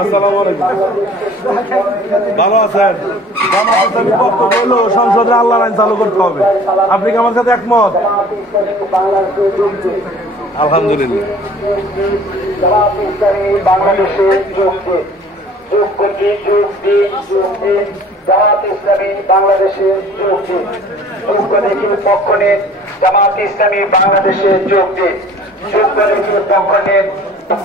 আসসালামু আলাইকুম। ভালো আছেন? বক্তব্য হলো সংসদে আল্লাহর আইন চালু করতে হবে। আপনি কি আমার সাথে একমত? আলহামদুলিল্লাহ। বাংলাদেশের জামাত ইসলামী বাংলাদেশের যোগ দিন। যোগ্য দেখির পক্ষ নেন জামাত ইসলামী বাংলাদেশের যোগ দিন। যোগ্য দেখির পক্ষ নেন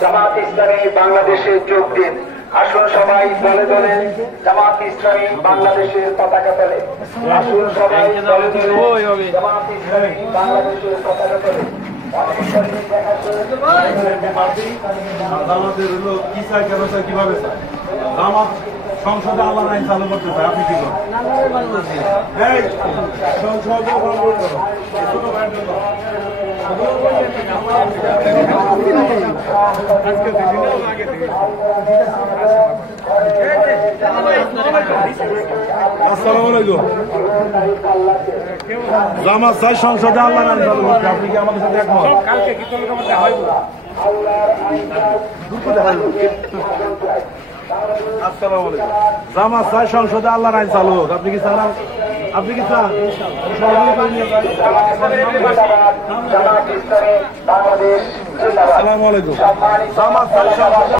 জামাত ইসলামী বাংলাদেশের যোগ দিন। আসুন সবাই দলে দলে জামাত ইসলামী বাংলাদেশের পতাকা তোলে। আসুন সবাই দলে দলে জামাত ইসলামী বাংলাদেশের পতাকা তোলে। কিভাবে চায় আমার সংসদে আল্লাহর আইন চালু করতে চায়, আপনি কি করেন? আসসালামু আলাইকুম। জামাত চাই সংসদে আল্লাহর আইন চালু করতে, আপনি কি আমাদের সাথে একমত? আসসালামু আলাইকুম। জামাত চাই সংসদে আল্লাহর আইন চালু হোক, আপনি কি চান? আপনি কি চান? আসসালামু আলাইকুম। জামাত চাই